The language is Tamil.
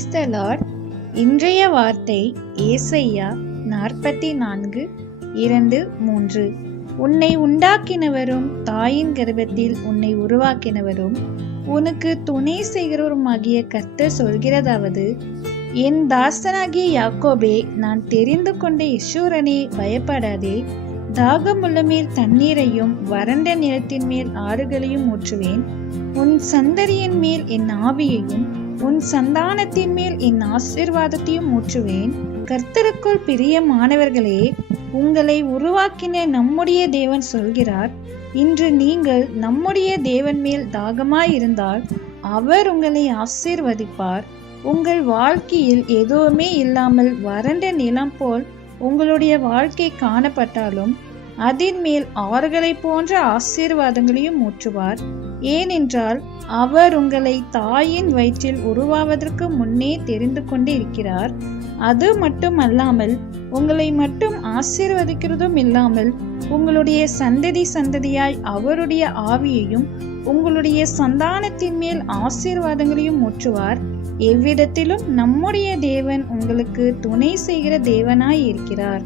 பிரைஸ் த லார்ட் இன்றைய வார்த்தை ஏசையா நாற்பத்தி நான்கு இரண்டு மூன்று. உன்னை உண்டாக்கினவரும் தாயின் கர்ப்பத்தில் உன்னை உருவாக்கினவரும் உனக்கு துணை செய்கிறவருமாகிய கர்த்தர் சொல்கிறதாவது என் தாசனாகிய யாக்கோபே நான் தெரிந்து கொண்ட இஷூரனே பயப்படாதே. தாகமுள்ள மேல் தண்ணீரையும் வறண்ட நிலத்தின் மேல் ஆறுகளையும் ஊற்றுவேன். உன் சந்ததியின் மேல் என் ஆவியையும் உன் சந்தானத்தின் மேல் என் ஆசீர்வாதத்தையும் ஊற்றுவேன். கர்த்தருக்குள் பிரியமானவர்களே உங்களை உருவாக்கின நம்முடைய தேவன் சொல்கிறார் இன்று நீங்கள் நம்முடைய தேவன் மேல் தாகமாயிருந்தால் அவர் உங்களை ஆசீர்வதிப்பார். உங்கள் வாழ்க்கையில் எதுவுமே இல்லாமல் வறண்ட நிலம் போல் உங்களுடைய வாழ்க்கை காணப்பட்டாலும் அதின் மேல் ஆறுகளைப் போன்ற ஆசீர்வாதங்களையும் ஊற்றுவார். ஏனென்றால் அவர் உங்களை தாயின் வயிற்றில் உருவாவதற்கு முன்னே தெரிந்து கொண்டு இருக்கிறார். அது மட்டும் அல்லாமல் உங்களை மட்டும் ஆசீர்வதிக்கிறதும் இல்லாமல் உங்களுடைய சந்ததி சந்ததியாய் அவருடைய ஆவியையும் உங்களுடைய சந்தானத்தின் மேல் ஆசீர்வாதங்களையும் ஊற்றுவார். எவ்விடத்திலும் நம்முடைய தேவன் உங்களுக்கு துணை செய்கிற தேவனாய் இருக்கிறார்.